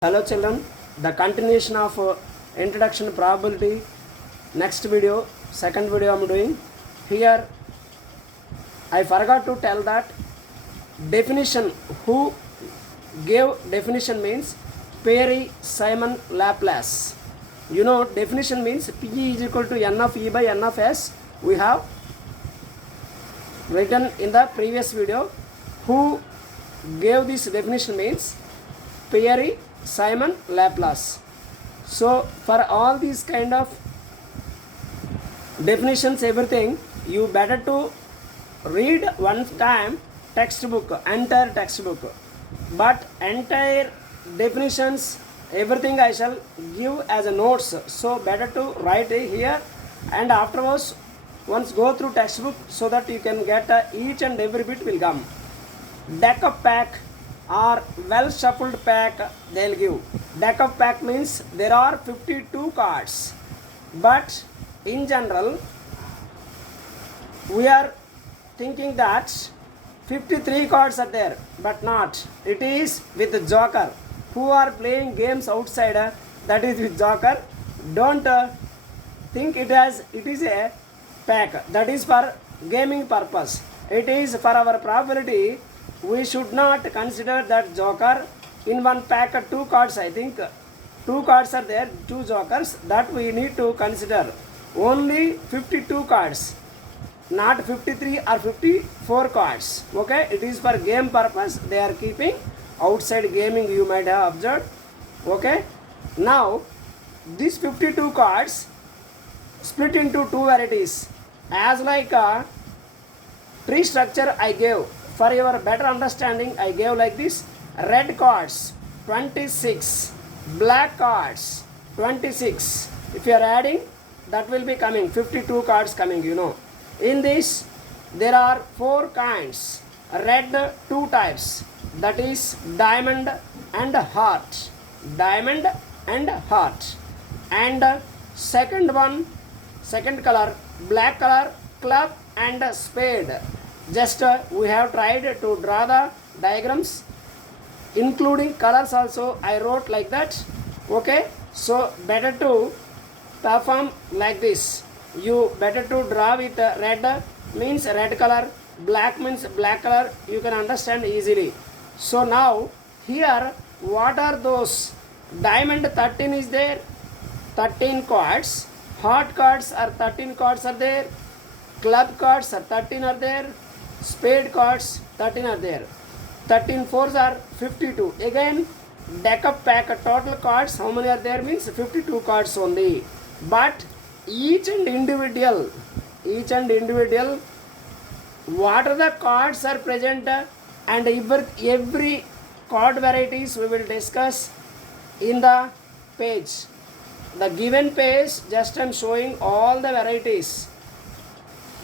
Hello children, the continuation of introduction probability, next video, second video I am doing. Here I forgot to tell that definition, who gave definition means Perry Simon Laplace. You know definition means P is equal to N of E by N of S. We have written in the previous video. Who gave this definition means Perry Simon Laplace. So for all these kind of definitions, everything, you better to read one time textbook, entire textbook. But entire definitions, everything I shall give as a notes. So better to write it here, and afterwards once go through textbook so that you can get each and every bit will come. Deck of pack or well shuffled pack they'll give. Deck of pack means there are 52 cards, but in general we are thinking that 53 cards are there, but not. It is with the joker. Who are playing games outside, that is with joker. Don't think it is a pack. That is for gaming purpose. It is for our probability. We should not consider that joker. In one pack, two cards, I think. Two cards are there, two jokers. That we need to consider. Only 52 cards, not 53 or 54 cards. Okay, it is for game purpose. They are keeping outside gaming, you might have observed. Okay, now these 52 cards split into two varieties. As like a tree structure I gave. For your better understanding, I gave like this: red cards 26, black cards 26. If you are adding, that will be coming 52 cards coming, you know. In this, there are four kinds. Red, two types, that is diamond and heart. Diamond and heart. And second one, second color, black color, club and spade. Just we have tried to draw the diagrams, including colors also I wrote like that. Okay, so better to perform like this. You better to draw with red means red color, black means black color. You can understand easily. So now here, what are those? Diamond 13 is there, 13 cards. Heart cards are 13 cards are there. Club cards are 13 are there. Spade cards 13 are there. 13 fours are 52. Again, deck of pack total cards, how many are there means 52 cards only. But each and individual, what are the cards are present, and every card varieties we will discuss in the page. The given page, just I am showing all the varieties.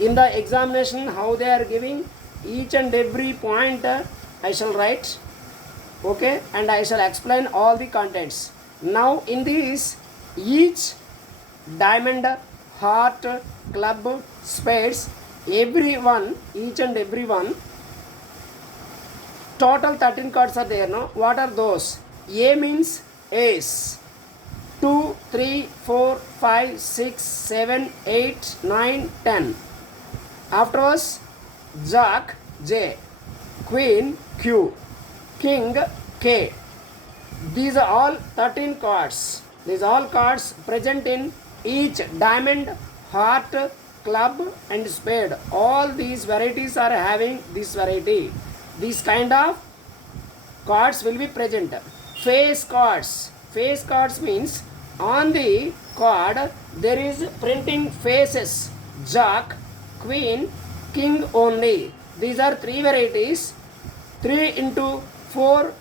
In the examination, how they are giving each and every point, I shall write. Okay, and I shall explain all the contents. Now in this, each diamond, heart, club, spades, every one, each and every one, total 13 cards are there. No, what are those? A means ace. 2, 3, 4, 5, 6, 7, 8, 9, 10. Afterwards, jack, J, queen, Q, king, K. These are all 13 cards. These all cards present in each diamond, heart, club and spade. All these varieties are having this variety. These kind of cards will be present. Face cards. Face cards means on the card there is printing faces. Jack, queen, king only. These are three varieties. 3 into 4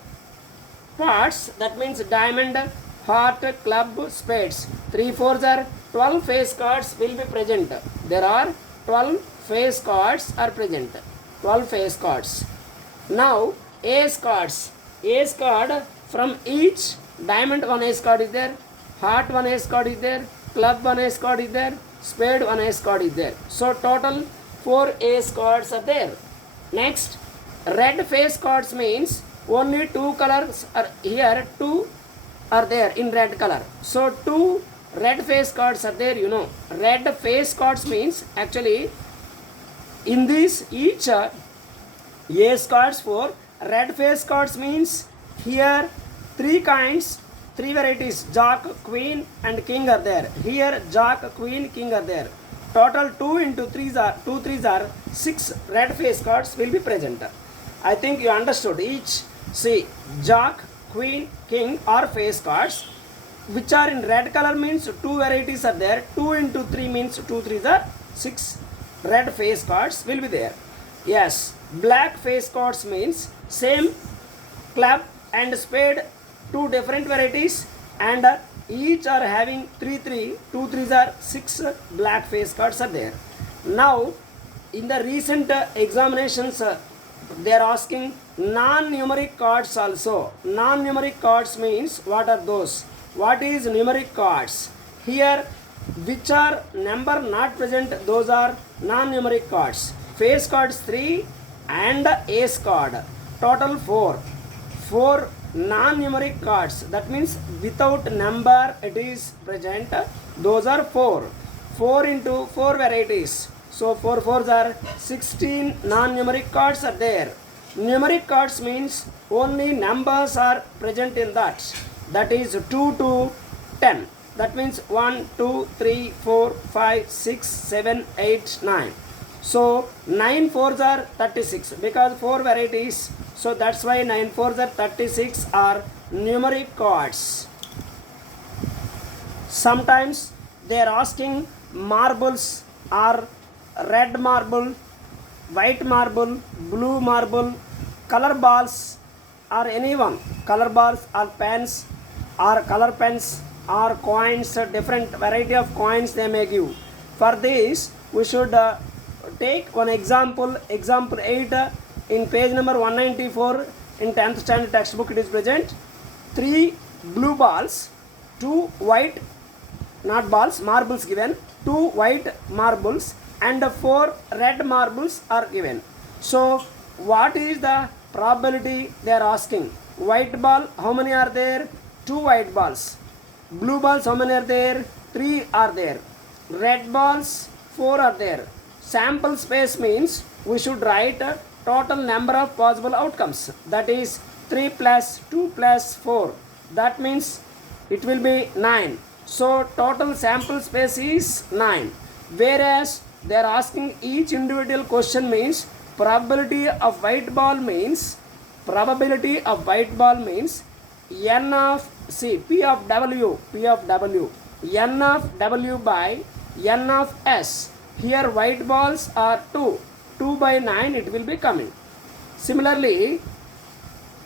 parts, that means diamond, heart, club, spades. 3 fours are 12 face cards will be present. There are 12 face cards are present. 12 face cards. Now ace cards. Ace card, from each diamond one ace card is there, heart one ace card is there, club one ace card is there, spade one ace card is there. So total 4 ace cards are there. Next, red face cards means only two colors are here, two are there in red color. So two red face cards are there, you know. Red face cards means actually in this each ace cards for red face cards means here three kinds, three varieties, jack, queen and king are there. Here jack, queen, king are there. Total 2 into 3s are 2 3s are 6 red face cards will be present. I think you understood each. See, jack, queen, king are face cards which are in red color means two varieties are there. 2 into 3 means 2 3s are 6 red face cards will be there. Yes, black face cards means same club and spade, two different varieties and each are having 3 3, 2 3s are 6 black face cards are there. Now in the recent examinations they are asking non-numeric cards also. Non-numeric cards means what are those? What is numeric cards? Here which are number not present, those are non-numeric cards. Face cards 3 and ace card, total 4. 4 non-numeric cards, that means without number it is present, those are 4. 4 into 4 varieties, so 4 4s are 16 non-numeric cards are there. Numeric cards means only numbers are present in that, that is 2 to 10. That means 1 2 3 4 5 6 7 8 9. So 9 4s are 36 because 4 varieties, so that's why 9 4s are 36 are numeric cards. Sometimes they are asking marbles are red marble, white marble, blue marble, color balls or anyone, color balls or pens or color pens or coins, different variety of coins they may give. For this we should take one example, example 8 in page number 194 in 10th standard textbook it is present. 3 blue balls, 2 white, not balls, marbles given, 2 white marbles and 4 red marbles are given. So what is the probability they are asking? White ball, how many are there? 2 white balls. Blue balls, how many are there? 3 are there. Red balls, 4 are there. Sample space means we should write total number of possible outcomes, that is 3 plus 2 plus 4, that means it will be 9. So total sample space is 9. Whereas they are asking each individual question means probability of white ball means n of p of w n of w by n of s. Here white balls are 2 by 9 it will be coming. Similarly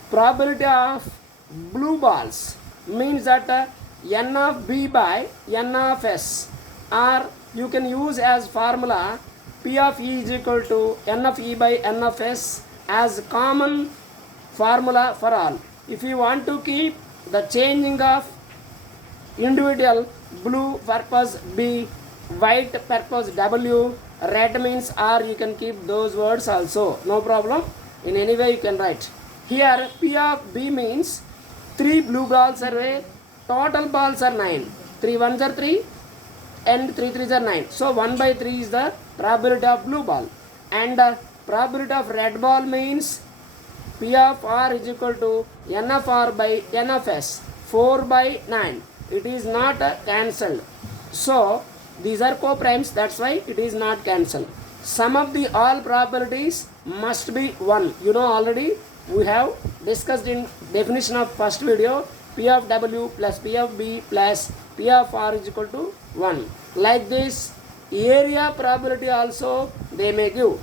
probability of blue balls means that n of b by n of s, or you can use as formula p of e is equal to n of e by n of s as common formula for all. If you want to keep the changing of individual, blue purpose b, white purpose w, red means r, you can keep those words also, no problem. In any way you can write. Here p of b means 3 blue balls are there, total balls are 9. 3 1s are 3 and 3 3s are 9. So 1 by 3 is the probability of blue ball. And probability of red ball means p of r is equal to n of r by n of s, 4 by 9. It is not cancelled. So these are co-primes, that's why it is not cancelled. Sum of the all probabilities must be 1. You know already we have discussed in definition of first video, p of w plus p of b plus p of r is equal to 1. Like this area probability also they may give.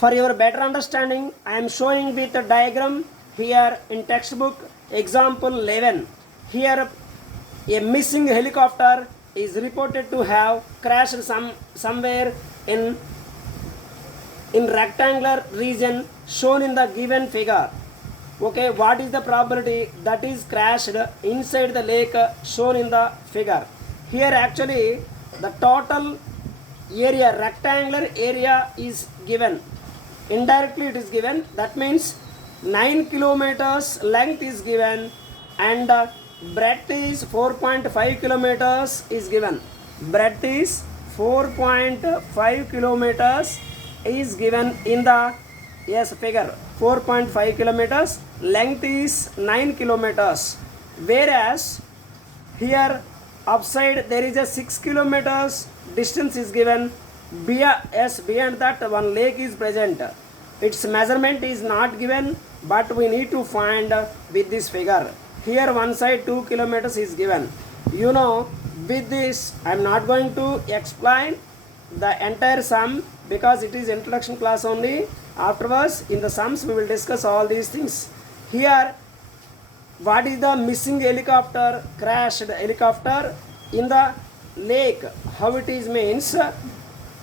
For your better understanding, I am showing with a diagram here in textbook example 11. Here a missing helicopter is reported to have crashed somewhere in rectangular region shown in the given figure. Okay, what is the probability that is crashed inside the lake shown in the figure? Here actually the total area, rectangular area is given. Indirectly it is given. That means 9 kilometers length is given, and breadth is 4.5 kilometers is given. Breadth is 4.5 kilometers is given in the figure. 4.5 kilometers, length is 9 kilometers, whereas here upside there is a 6 kilometers distance is given. Beyond that one lake is present. Its measurement is not given, but we need to find with this figure. Here one side 2 kilometers is given. You know, with this I am not going to explain the entire sum because it is introduction class only. Afterwards in the sums we will discuss all these things. Here what is the missing helicopter, crashed helicopter in the lake? How it is means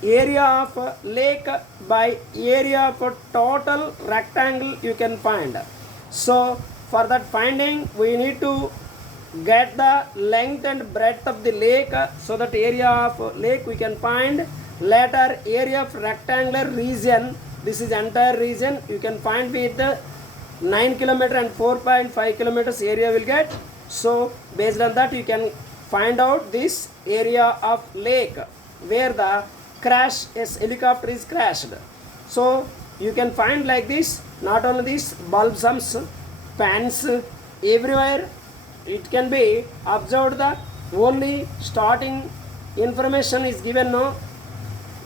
area of lake by area of total rectangle you can find. So for that finding we need to get the length and breadth of the lake, so that area of lake we can find. Later area of rectangular region, this is entire region, you can find with 9 kilometer and 4.5 kilometers area will get. So based on that you can find out this area of lake where the helicopter is crashed. So you can find like this. Not only this, bulb sums, pans, everywhere it can be observed. The only starting information is given, no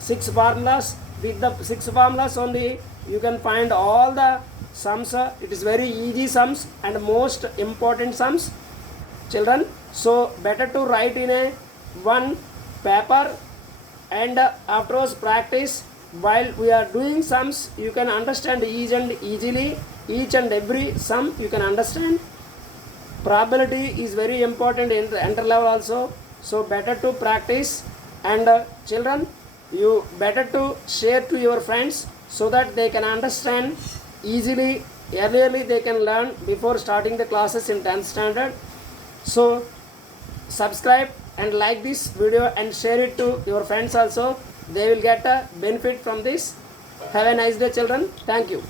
6 formulas. With the 6 formulas only you can find all the sums. It is very easy sums and most important sums, children. So better to write in a one paper, and afterwards practice. While we are doing sums you can understand easily each and every sum you can understand. Probability is very important in the enter level also, so better to practice. And children, you better to share to your friends so that they can understand easily. Earlierly they can learn before starting the classes in 10th standard. So subscribe and like this video and share it to your friends also. They will get a benefit from this. Have a nice day, children. Thank you.